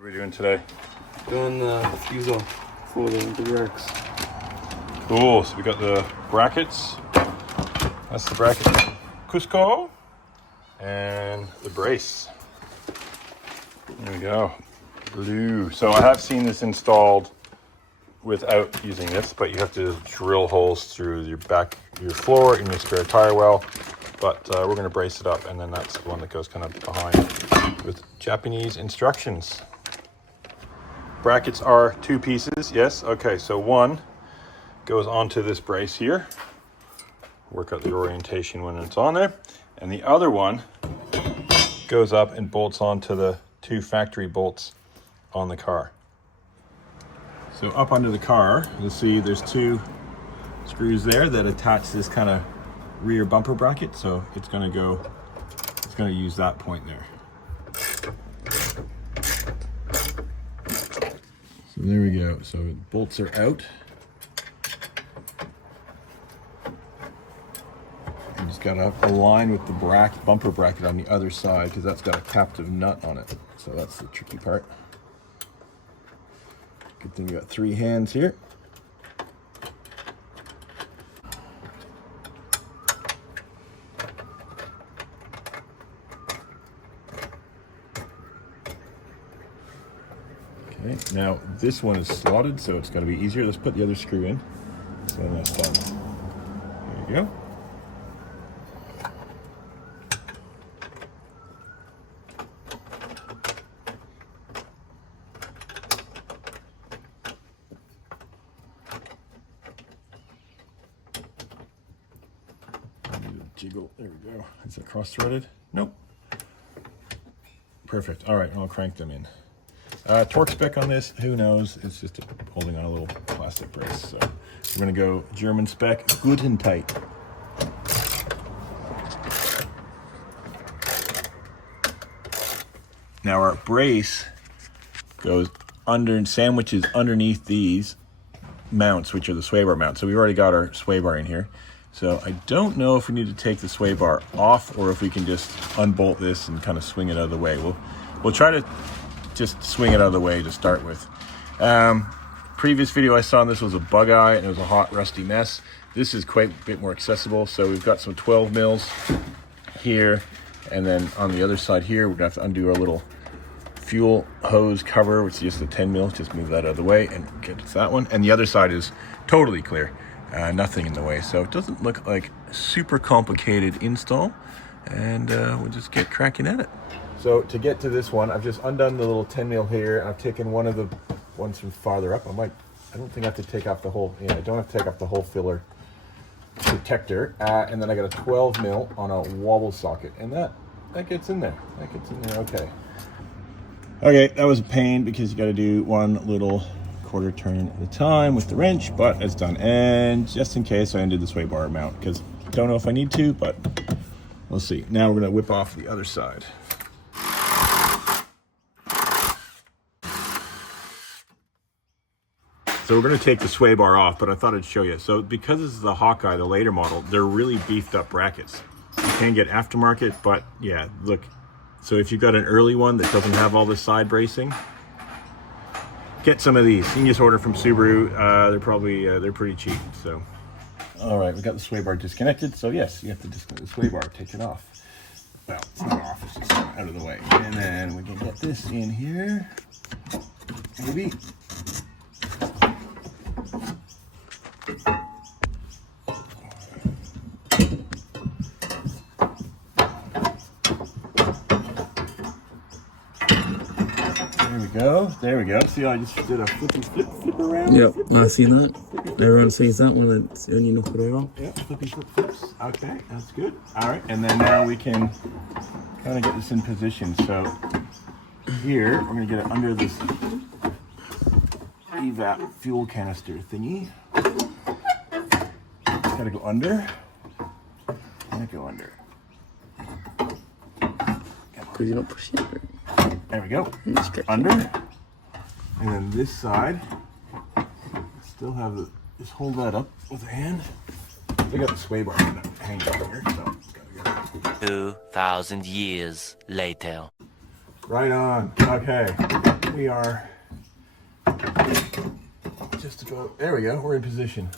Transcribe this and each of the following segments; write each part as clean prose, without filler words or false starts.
What are we doing today? Doing the diffuser for the brakes. Cool, so we got the brackets. That's the bracket Cusco. And the brace. There we go. Blue. So I have seen this installed without using this, but you have to drill holes through your floor in your spare tire well. But we're going to brace it up, and then that's the one that goes kind of behind with Japanese instructions. Brackets are 2 pieces, yes. Okay, so one goes onto this brace here. Work out the orientation when it's on there. And the other one goes up and bolts onto the 2 factory bolts on the car. So up under the car, you'll see there's 2 screws there that attach this kind of rear bumper bracket. So it's going to use that point there. So there we go. So the bolts are out. You just got to align with the bumper bracket on the other side because that's got a captive nut on it. So that's the tricky part. Good thing you got 3 hands here. Okay, now this one is slotted, so it's going to be easier. Let's put the other screw in. So that's done. There you go. Jiggle. There we go. Is it cross-threaded? Nope. Perfect. All right, I'll crank them in. Torque spec on this, who knows? It's just holding on a little plastic brace. So we're going to go German spec, good and tight. Now our brace goes under and sandwiches underneath these mounts, which are the sway bar mounts. So we've already got our sway bar in here. So I don't know if we need to take the sway bar off or if we can just unbolt this and kind of swing it out of the way. We'll try to just swing it out of the way to start with. Previous video I saw on this was a bug eye and it was a hot rusty mess. This is quite a bit more accessible. So we've got some 12 mils here, and then on the other side here we're gonna have to undo our little fuel hose cover, which is just a 10 mil. Just move that out of the way and get to that one. And the other side is totally clear. Nothing in the way, so it doesn't look like a super complicated install, and we'll just get cracking at it. So to get to this one, I've just undone the little 10 mil here. I've taken one of the ones from farther up. I don't think I have to take off the whole. Yeah, I don't have to take off the whole filler protector. And then I got a 12 mil on a wobble socket, and that gets in there. That gets in there. Okay. Okay, that was a pain because you got to do one little quarter turn at a time with the wrench, but it's done. And just in case, I undid the sway bar mount because I don't know if I need to, but we'll see. Now we're going to whip off the other side. So we're going to take the sway bar off, but I thought I'd show you. So because this is the Hawkeye, the later model, they're really beefed up brackets. You can get aftermarket, but yeah, look. So if you've got an early one that doesn't have all the side bracing, get some of these. You can just order from Subaru. They're pretty cheap. So, all right, we got the sway bar disconnected. So yes, you have to disconnect the sway bar, take it off. Well, it's not off, it's just out of the way. And then we can get this in here, maybe. There we go. See how I just did a flip around? Yep, I've seen that. Everyone sees that when it's when you knock it over. Yep, flips. Okay, that's good. All right, and then now we can kind of get this in position. So here, we're going to get it under this evap fuel canister thingy. It's got to go under. And go under. Because you're not pushing it. There we go. Under. And then this side, still have the, just hold that up with a hand. I got the sway bar hanging here, so it's gotta go. 2,000 years later. Right on. Okay. We are just about, there we go, we're in position.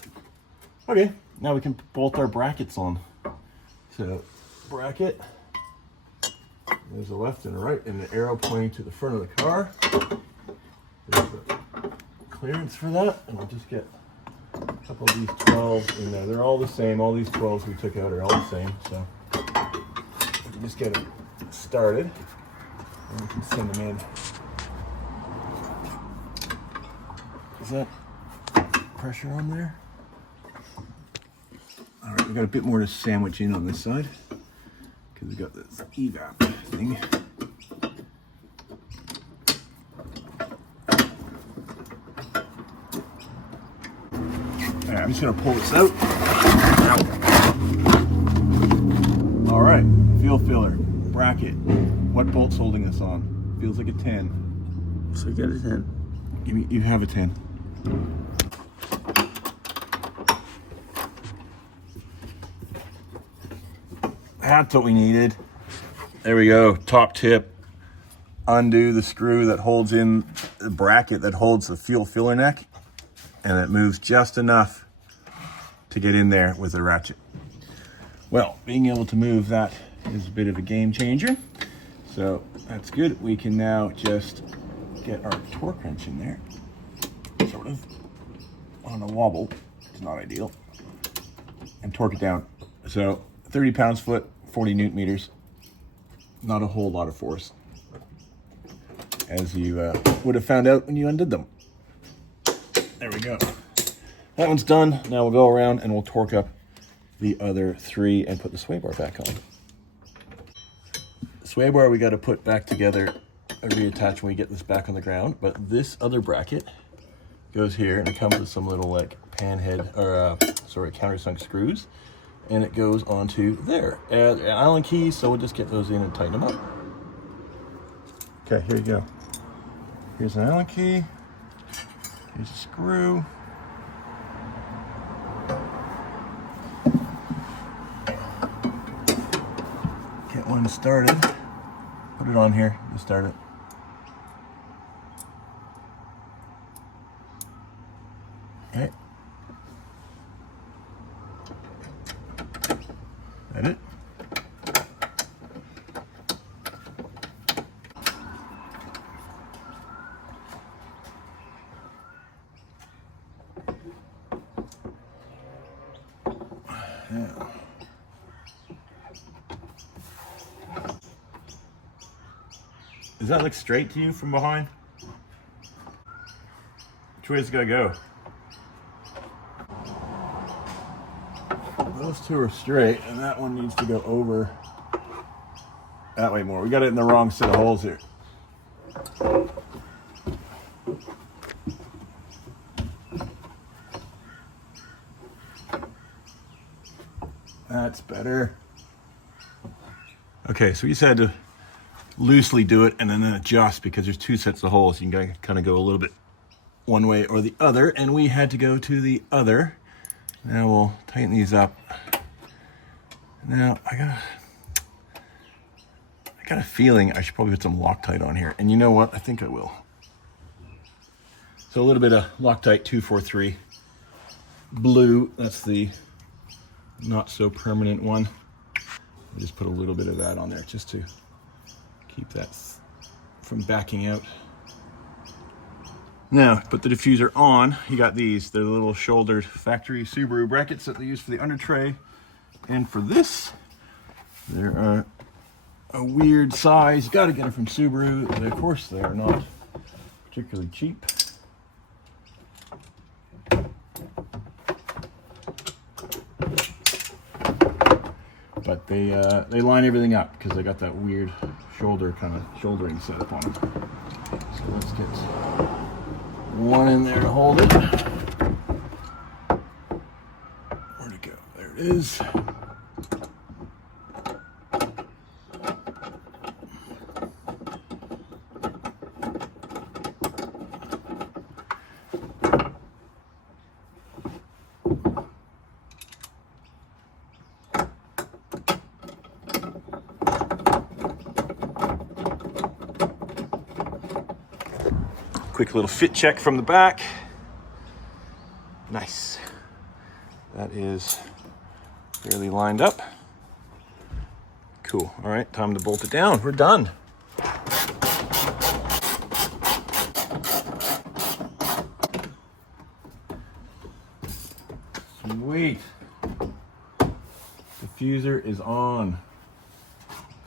Okay, now we can bolt our brackets on. So, bracket, there's a left and a right, and the arrow pointing to the front of the car. There's the clearance for that, and we'll just get a couple of these 12s in there. They're all the same. All these 12s we took out are all the same, so we can just get them started, and we can send them in. Is that pressure on there? All right, we got a bit more to sandwich in on this side because we got this evap thing. All right, I'm just gonna pull this out. All right, fuel filler, bracket. What bolt's holding this on? Feels like a 10. So get a 10. Give me, you have a 10. That's what we needed. There we go, top tip. Undo the screw that holds in the bracket that holds the fuel filler neck, and it moves just enough to get in there with the ratchet. Well, being able to move that is a bit of a game changer. So that's good. We can now just get our torque wrench in there, sort of on a wobble. It's not ideal. And torque it down. So 30 pounds-foot, 40 newton meters. Not a whole lot of force, as you would have found out when you undid them. There we go. That one's done. Now we'll go around and we'll torque up the other 3 and put the sway bar back on. The sway bar we got to put back together, reattach when we get this back on the ground. But this other bracket goes here, and it comes with some little like panhead or countersunk screws, and it goes onto there. An Allen key, so we'll just get those in and tighten them up. Okay, here you go. Here's an Allen key. Here's a screw. Get one started. Put it on here to start it. Okay. That it? Yeah. Does that look straight to you from behind? Which way is it gonna go? Those two are straight, and that one needs to go over that way more. We got it in the wrong set of holes here. That's better. Okay, so we just had to loosely do it and then adjust because there's 2 sets of holes. You can kind of go a little bit one way or the other, and we had to go to the other. Now we'll tighten these up. Now I got a feeling I should probably put some Loctite on here, and you know what? I think I will. So a little bit of Loctite 243 blue. That's the not so permanent one. I'll just put a little bit of that on there just to keep that from backing out. Now, put the diffuser on. You got these. They're the little shouldered factory Subaru brackets that they use for the under tray. And for this, they're a weird size. You gotta get them from Subaru. And of course, they are not particularly cheap. But they line everything up because they got that weird shoulder kind of shouldering setup on them. So let's get one in there to hold it. Where'd it go? There it is. Quick little fit check from the back. Nice. That is fairly lined up. Cool. All right, time to bolt it down. We're done. Sweet. Diffuser is on.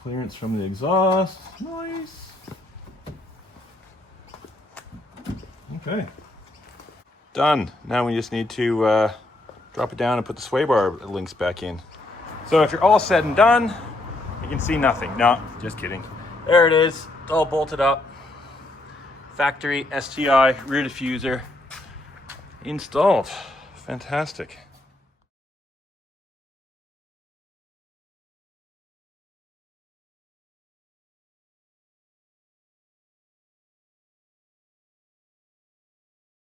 Clearance from the exhaust. Nice. Okay. Done. Now we just need to drop it down and put the sway bar links back in. So if you're all said and done, you can see nothing. No, just kidding. There it is. It's all bolted up. Factory STI rear diffuser installed. Fantastic.